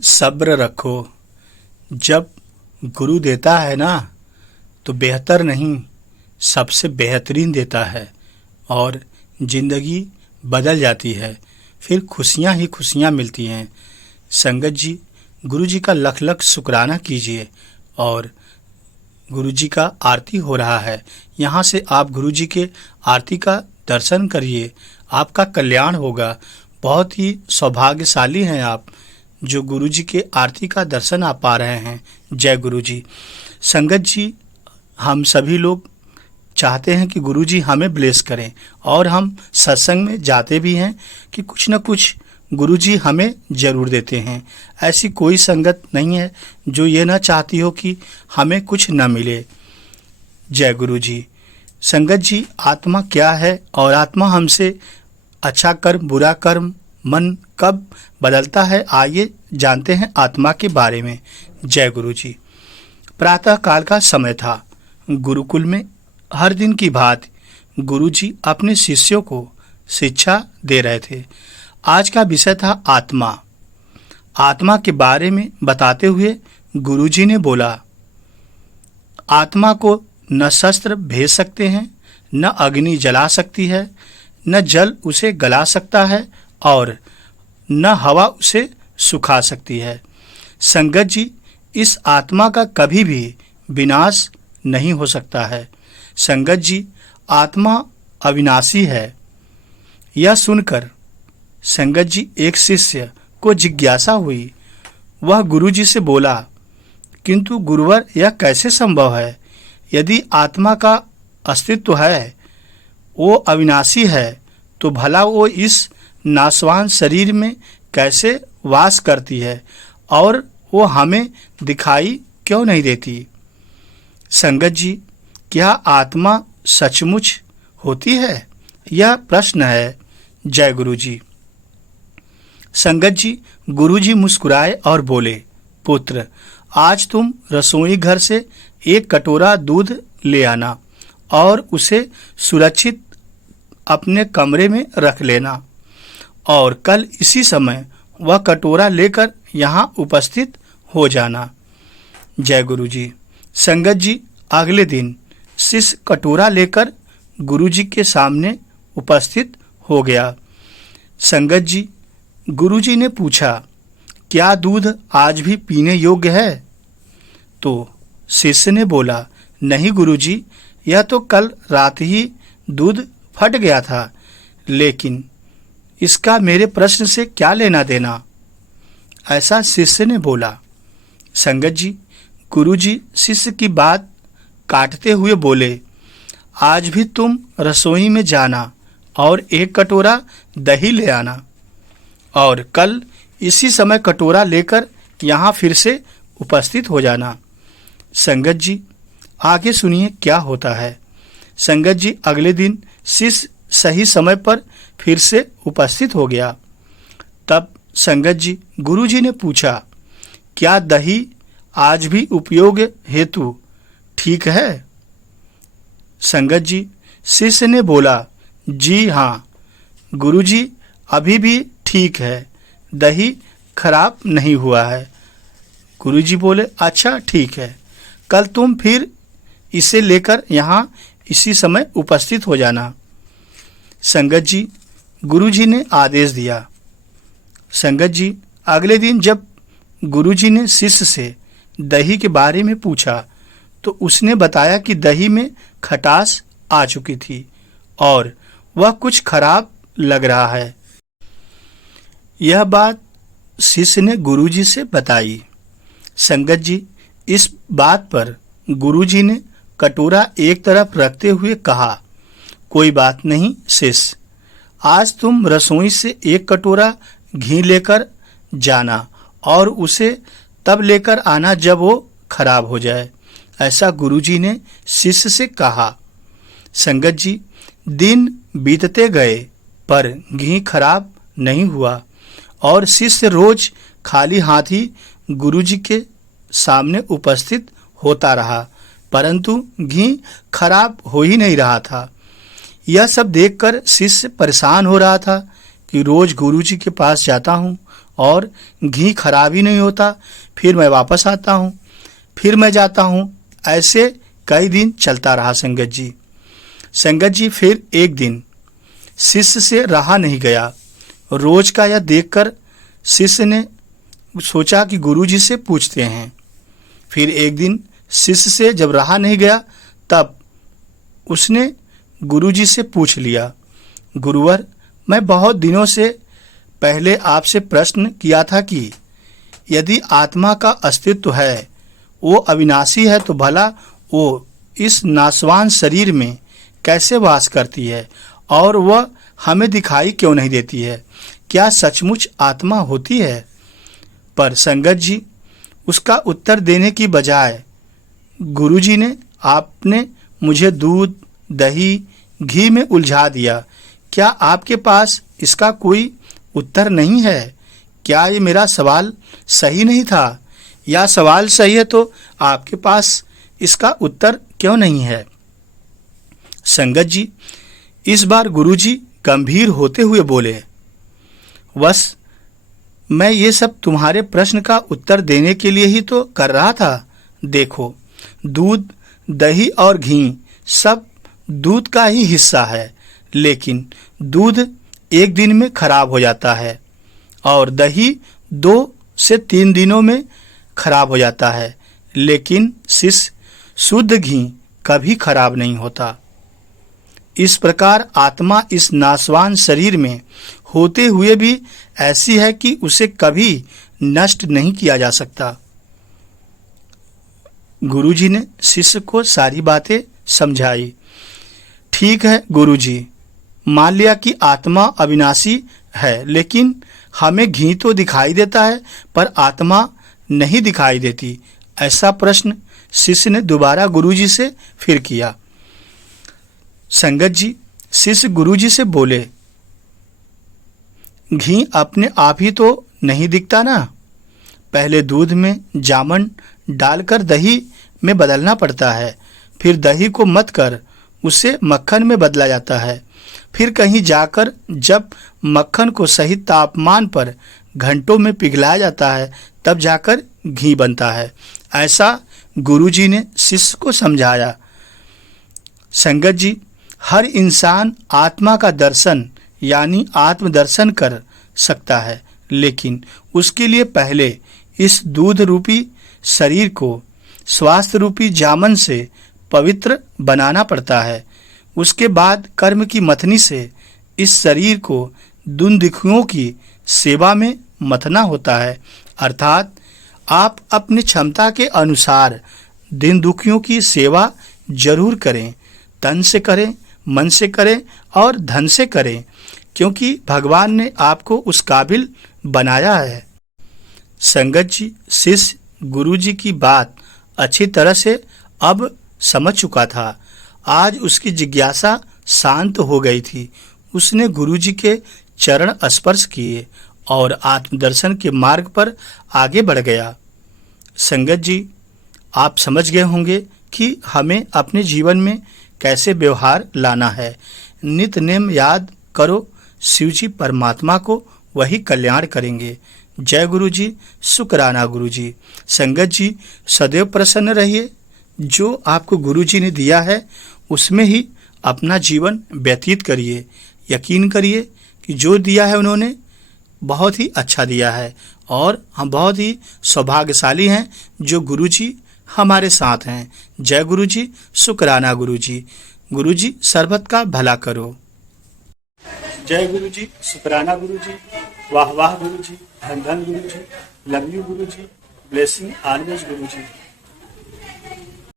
सब्र रखो। जब गुरु देता है ना तो बेहतर नहीं, सबसे बेहतरीन देता है और ज़िंदगी बदल जाती है। फिर खुशियाँ ही खुशियाँ मिलती हैं। संगत जी, गुरु जी का लख लख शुक्राना कीजिए। और गुरु जी का आरती हो रहा है, यहाँ से आप गुरु जी के आरती का दर्शन करिए, आपका कल्याण होगा। बहुत ही सौभाग्यशाली हैं आप जो गुरु जी के आरती का दर्शन आप पा रहे हैं। जय गुरु जी। संगत जी, हम सभी लोग चाहते हैं कि गुरु जी हमें ब्लेस करें और हम सत्संग में जाते भी हैं कि कुछ न कुछ गुरु जी हमें ज़रूर देते हैं। ऐसी कोई संगत नहीं है जो ये ना चाहती हो कि हमें कुछ न मिले। जय गुरु जी। संगत जी, आत्मा क्या है और आत्मा हमसे अच्छा कर्म बुरा कर्म मन कब बदलता है, आइए जानते हैं आत्मा के बारे में। जय गुरु जी। प्रातः काल का समय था। गुरुकुल में हर दिन की भांति गुरु जी अपने शिष्यों को शिक्षा दे रहे थे। आज का विषय था आत्मा। आत्मा के बारे में बताते हुए गुरु जी ने बोला, आत्मा को न शस्त्र भेज सकते हैं, न अग्नि जला सकती है, न जल उसे गला सकता है और न हवा उसे सुखा सकती है। संगत जी, इस आत्मा का कभी भी विनाश नहीं हो सकता है। संगत जी, आत्मा अविनाशी है। यह सुनकर संगत जी एक शिष्य को जिज्ञासा हुई। वह गुरु जी से बोला, किंतु गुरुवर, यह कैसे संभव है? यदि आत्मा का अस्तित्व है, वो अविनाशी है, तो भला वो इस नाशवान शरीर में कैसे वास करती है और वो हमें दिखाई क्यों नहीं देती? संगत जी, क्या आत्मा सचमुच होती है? यह प्रश्न है। जय गुरु जी। संगत जी, गुरु जी मुस्कुराए और बोले, पुत्र, आज तुम रसोई घर से एक कटोरा दूध ले आना और उसे सुरक्षित अपने कमरे में रख लेना और कल इसी समय वह कटोरा लेकर यहाँ उपस्थित हो जाना। जय गुरु जी। संगत जी, अगले दिन शिष्य कटोरा लेकर गुरु जी के सामने उपस्थित हो गया। संगत जी, गुरु जी ने पूछा, क्या दूध आज भी पीने योग्य है? तो शिष्य ने बोला, नहीं गुरु जी, यह तो कल रात ही दूध फट गया था, लेकिन इसका मेरे प्रश्न से क्या लेना देना? ऐसा शिष्य ने बोला। संगत जी, गुरु जी शिष्य की बात काटते हुए बोले, आज भी तुम रसोई में जाना और एक कटोरा दही ले आना और कल इसी समय कटोरा लेकर यहाँ फिर से उपस्थित हो जाना। संगत जी, आगे सुनिए क्या होता है। संगत जी, अगले दिन शिष्य सही समय पर फिर से उपस्थित हो गया। तब संगत जी, गुरु जी ने पूछा, क्या दही आज भी उपयोग हेतु ठीक है? संगत जी, शिष्य ने बोला, जी हाँ गुरु जी, अभी भी ठीक है, दही खराब नहीं हुआ है। गुरु जी बोले, अच्छा ठीक है, कल तुम फिर इसे लेकर यहाँ इसी समय उपस्थित हो जाना। संगत जी, गुरु जी ने आदेश दिया। संगत जी, अगले दिन जब गुरु जी ने शिष्य से दही के बारे में पूछा तो उसने बताया कि दही में खटास आ चुकी थी और वह कुछ खराब लग रहा है। यह बात शिष्य ने गुरु जी से बताई। संगत जी, इस बात पर गुरु जी ने कटोरा एक तरफ रखते हुए कहा, कोई बात नहीं शिष्य, आज तुम रसोई से एक कटोरा घी लेकर जाना और उसे तब लेकर आना जब वो खराब हो जाए। ऐसा गुरु जी ने शिष्य से कहा। संगत जी, दिन बीतते गए पर घी खराब नहीं हुआ और शिष्य रोज खाली हाथ ही गुरु जी के सामने उपस्थित होता रहा, परंतु घी खराब हो ही नहीं रहा था। यह सब देखकर शिष्य परेशान हो रहा था कि रोज गुरु जी के पास जाता हूँ और घी खराब ही नहीं होता। फिर मैं वापस आता हूँ, फिर मैं जाता हूँ। ऐसे कई दिन चलता रहा संगत जी। संगत जी फिर एक दिन शिष्य से रहा नहीं गया। रोज का यह देखकर शिष्य ने सोचा कि गुरुजी से पूछते हैं। फिर एक दिन शिष्य से जब रहा नहीं गया, तब उसने गुरुजी से पूछ लिया, गुरुवर, मैं बहुत दिनों से पहले आपसे प्रश्न किया था कि यदि आत्मा का अस्तित्व है, वो अविनाशी है, तो भला वो इस नाशवान शरीर में कैसे वास करती है और वह हमें दिखाई क्यों नहीं देती है? क्या सचमुच आत्मा होती है? पर संगत जी, उसका उत्तर देने की बजाय गुरुजी ने आपने मुझे दूध, दही, घी में उलझा दिया। क्या आपके पास इसका कोई उत्तर नहीं है? क्या ये मेरा सवाल सही नहीं था? या सवाल सही है तो आपके पास इसका उत्तर क्यों नहीं है? संगत जी, इस बार गुरुजी गंभीर होते हुए बोले, बस मैं ये सब तुम्हारे प्रश्न का उत्तर देने के लिए ही तो कर रहा था। देखो, दूध, दही और घी सब दूध का ही हिस्सा है, लेकिन दूध एक दिन में खराब हो जाता है और दही 2 से 3 दिनों में खराब हो जाता है, लेकिन शुद्ध घी कभी खराब नहीं होता। इस प्रकार आत्मा इस नाशवान शरीर में होते हुए भी ऐसी है कि उसे कभी नष्ट नहीं किया जा सकता। गुरुजी ने शिष्य को सारी बातें समझाई। ठीक है गुरुजी, मान लिया कि आत्मा अविनाशी है, लेकिन हमें घी तो दिखाई देता है पर आत्मा नहीं दिखाई देती। ऐसा प्रश्न शिष्य ने दोबारा गुरुजी से फिर किया। संगत जी, शिष्य गुरुजी से बोले, घी अपने आप ही तो नहीं दिखता ना। पहले दूध में जामन डालकर दही में बदलना पड़ता है, फिर दही को मथ कर उसे मक्खन में बदला जाता है, फिर कहीं जाकर जब मक्खन को सही तापमान पर घंटों में पिघलाया जाता है, तब जाकर घी बनता है। ऐसा गुरुजी ने शिष्य को समझाया। संगत जी, हर इंसान आत्मा का दर्शन यानी आत्मदर्शन कर सकता है, लेकिन उसके लिए पहले इस दूध रूपी शरीर को स्वास्थ्य रूपी जामन से पवित्र बनाना पड़ता है। उसके बाद कर्म की मथनी से इस शरीर को दुखियों की सेवा में मथना होता है। अर्थात आप अपनी क्षमता के अनुसार दिन दुखियों की सेवा जरूर करें। तन से करें, मन से करें और धन से करें, क्योंकि भगवान ने आपको उस काबिल बनाया है। संगत जी, शिष्य गुरुजी की बात अच्छी तरह से अब समझ चुका था। आज उसकी जिज्ञासा शांत हो गई थी। उसने गुरुजी के चरण स्पर्श किए और आत्मदर्शन के मार्ग पर आगे बढ़ गया। संगत जी, आप समझ गए होंगे कि हमें अपने जीवन में कैसे व्यवहार लाना है। नित्य नेम याद करो शिव जी परमात्मा को, वही कल्याण करेंगे। जय गुरु जी, शुक्राना गुरु जी। संगत जी, सदैव प्रसन्न रहिए। जो आपको गुरु जी ने दिया है उसमें ही अपना जीवन व्यतीत करिए। यकीन करिए कि जो दिया है उन्होंने बहुत ही अच्छा दिया है और हम बहुत ही सौभाग्यशाली हैं जो गुरु जी हमारे साथ हैं। जय गुरु जी, शुक्राना गुरु जी। गुरु जी सर्वत का भला करो। जय गुरु जी, शुक्राना गुरु जी। वाह वाह गुरु जी, धन धन गुरु जी, love you Guru ji, blessing always Guru ji.